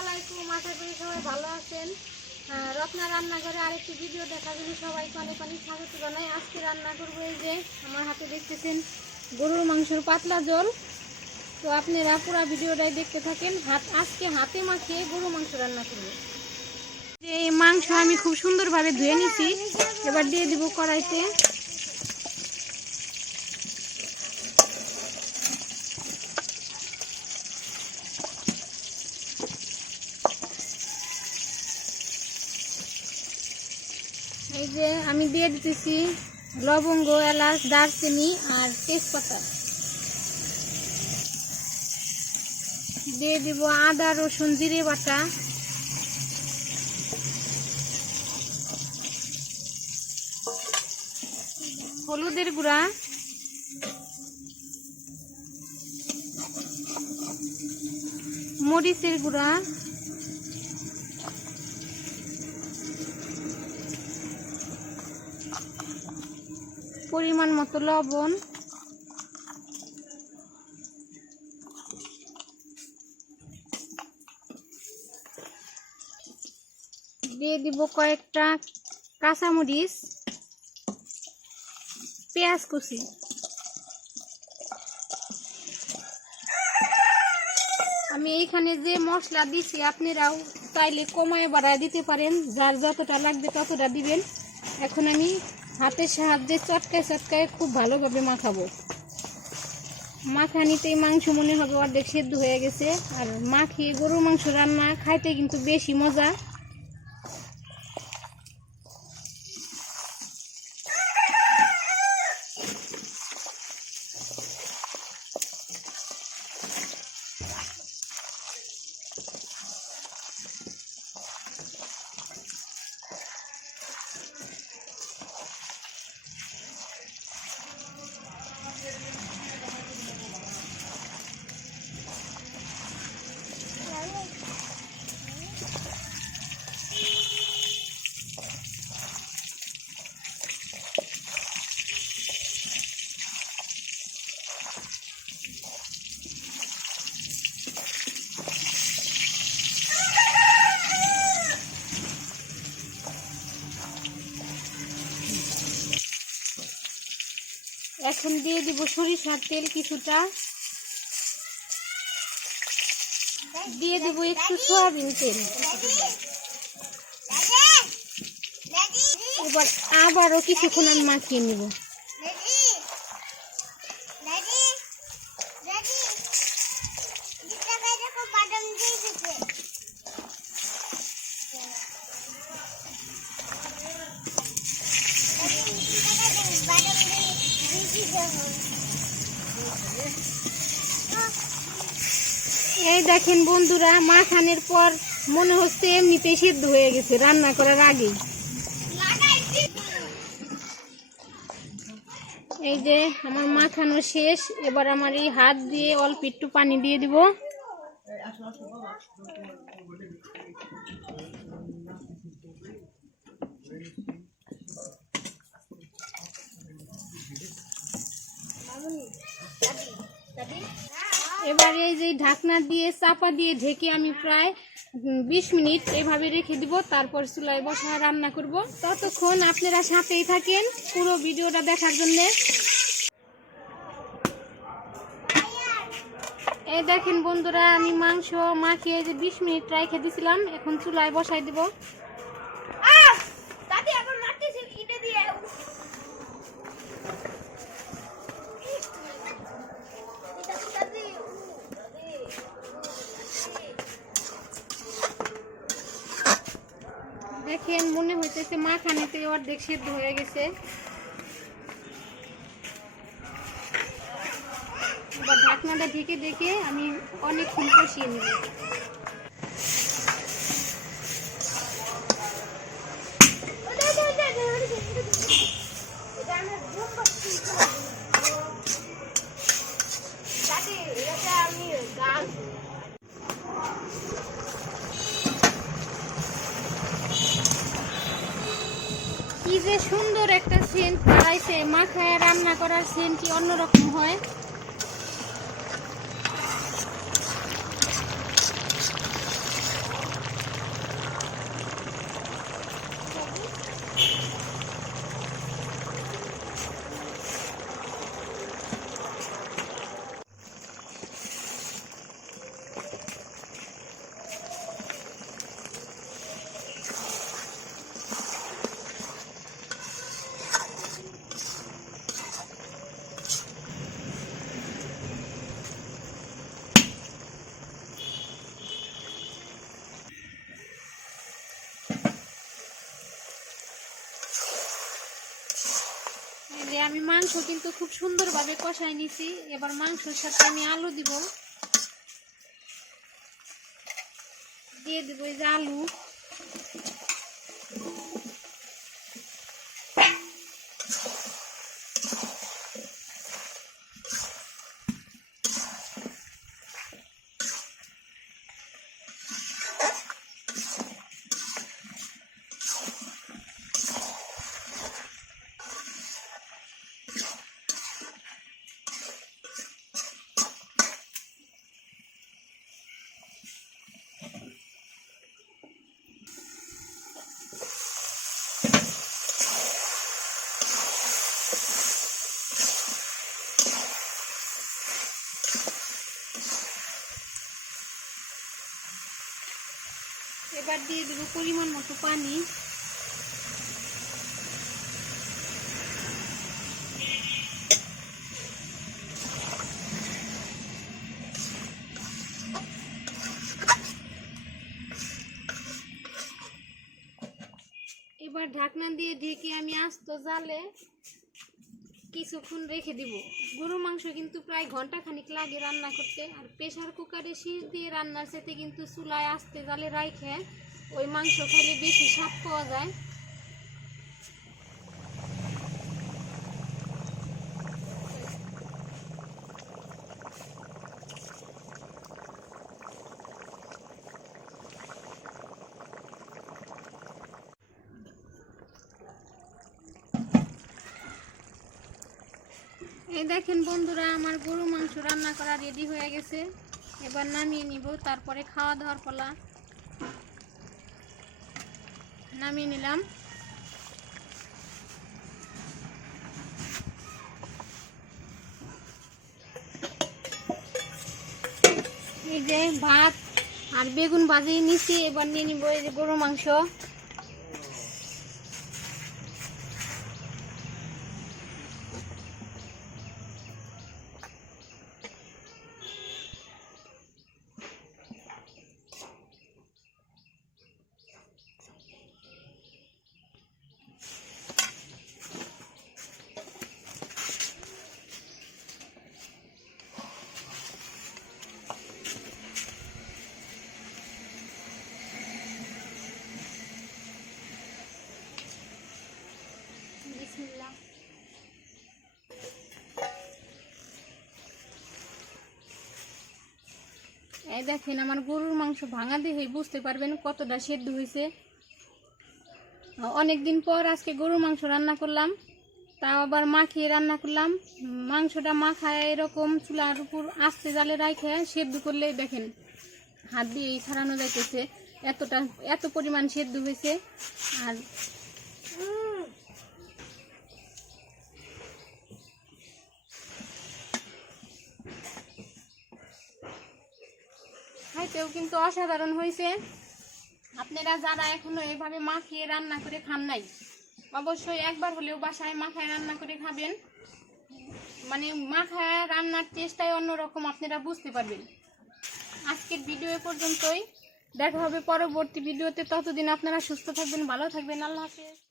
আলাইকুম, আশা করি সবাই ভালো আছেন। রত্না রান্নাঘরে আরেকটি ভিডিও দেখার জন্য সবাইকে অনেক অনেক স্বাগত জানাই। আজকে রান্না করবো এই যে আমার হাতে দেখতেছেন গরুর মাংসের পাতলা ঝোল। তো আপনারা পুরো ভিডিওটাই দেখতে থাকেন। আজকে হাতে মাখিয়ে গরু মাংস রান্না করবো। এই মাংস আমি খুব সুন্দরভাবে ধুয়ে নিছি, এবার দিয়ে দিব কড়াইতে। এই যে আমি দিয়ে দিতেছি লবঙ্গ, এলাচ, দারচিনি আর তেজপাতা। দিয়ে দিব আদা, রসুন, জিরে বাটা, হলুদের গুঁড়া, মরিচের গুঁড়া, পরিমাণ মতো লবণ, দিয়ে দিব কয়েকটা কাঁচামরিচ, পেঁয়াজ কুচি। আমি এইখানে যে মশলা দিছি আপনারাও চাইলে কমায় বাড়ায় দিতে পারেন, যার যতটা লাগবে ততটা দিবেন। এখন আমি হাতের সাহায্যে চটকায় চটকায় খুব ভালোভাবে মাখাবো। মাখানিতেই মাংস মনে হবে অর্ধেক সেদ্ধ হয়ে গেছে। আর মাখিয়ে গরুর মাংস রান্না খাইতে কিন্তু বেশি মজা। এখন দিয়ে দিব সরিষার তেল কিছুটা, দিয়ে দেবো একটু সয়াবিন তেল। এবার আবারও কিছুক্ষণ আমি মাখিয়ে নিব। এই দেখেন বন্ধুরা, মাখানোর পর মনে হচ্ছে এমনিতেই সিদ্ধ হয়ে গেছে রান্না করার আগে। এই যে আমার মাখানো শেষ। এবার আমার এই হাত দিয়ে অল্প একটু পানি দিয়ে দিব। এবার এই যে ঢাকনা দিয়ে চাপা দিয়ে ঢেকে আমি প্রায় 20 মিনিট এইভাবে রেখে দিব। তারপর চুলায় বসা রান্না করব। ততক্ষণ আপনারা সাথেই থাকেন পুরো ভিডিওটা দেখার জন্য। এই দেখেন বন্ধুরা, আমি মাংস মাখিয়ে যে 20 মিনিট রেখে দিয়েছিলাম, এখন চুলায় বসাই দিব। দেখেন মনে হইতেছে মাখানিতে অর্ধেক সেদ্ধ হয়ে গেছে। এবার ঢাকনাটা ঢেকে দেখে আমি অনেকক্ষণ কষিয়ে নেব। কি যে সুন্দর একটা সেন্ট বাড়াইছে, মাখায় রান্না করার সেন্টই অন্যরকম হয়। আমি মাংস কিন্তু খুব সুন্দরভাবে কষাই নিছি। এবার মাংসের সাথে আমি আলু দিব, দিয়ে দিব এই যে আলু। এবার দিয়ে দেব পরিমাণ মতো পানি। এবার ঢাকনা দিয়ে ঢেকে আমি আস্ত জালে কিছুক্ষণ রেখে দিব। গরুর মাংস কিন্তু প্রায় ঘন্টা খানিক লাগে রান্না করতে। আর প্রেসার কুকারে শীষ দিয়ে রান্নার সাথে কিন্তু চুলায় আস্তে জালে রাখে ওই মাংস খেলে বেশি স্বাদ পাওয়া যায়। এই দেখেন বন্ধুরা, আমার গরু মাংস রান্না করা রেডি হয়ে গেছে। এবার নামিয়ে নিব, তারপরে খাওয়া দাওয়ার পালা। নামিয়ে নিলাম। এই যে ভাত আর বেগুন ভাজি নিচ্ছি। এবার নিয়ে নিব এই যে গরু মাংস। বিসমিল্লাহ। এই দেখেন আমার গরুর মাংস ভাঙা দেখে বুঝতে পারবেন কতটা সেদ্ধ হয়েছে। অনেকদিন পর আজকে গরুর মাংস রান্না করলাম, তাও আবার মাখিয়ে রান্না করলাম। মাংসটা মাখায় এরকম চুলার উপর আস্তে জালে রাখে সেদ্ধ করলে দেখেন হাত দিয়ে ছাড়ানো যাইতেছে, এত পরিমাণ সেদ্ধ হয়েছে। আর খাইতেও কিন্তু অসাধারণ হয়েছে। আপনারা যারা এখনো এভাবে মাখিয়ে রান্না করে খান নাই, অবশ্যই একবার হলেও বাসায় মাখায় রান্না করে খাবেন। মানে মাখায় রান্নার টেস্টটাই অন্যরকম, আপনারা বুঝতে পারবেন। আজকের ভিডিও এ পর্যন্তই, দেখা হবে পরবর্তী ভিডিওতে। ততদিন আপনারা সুস্থ থাকবেন, ভালো থাকবেন। আল্লাহ হাফেজ।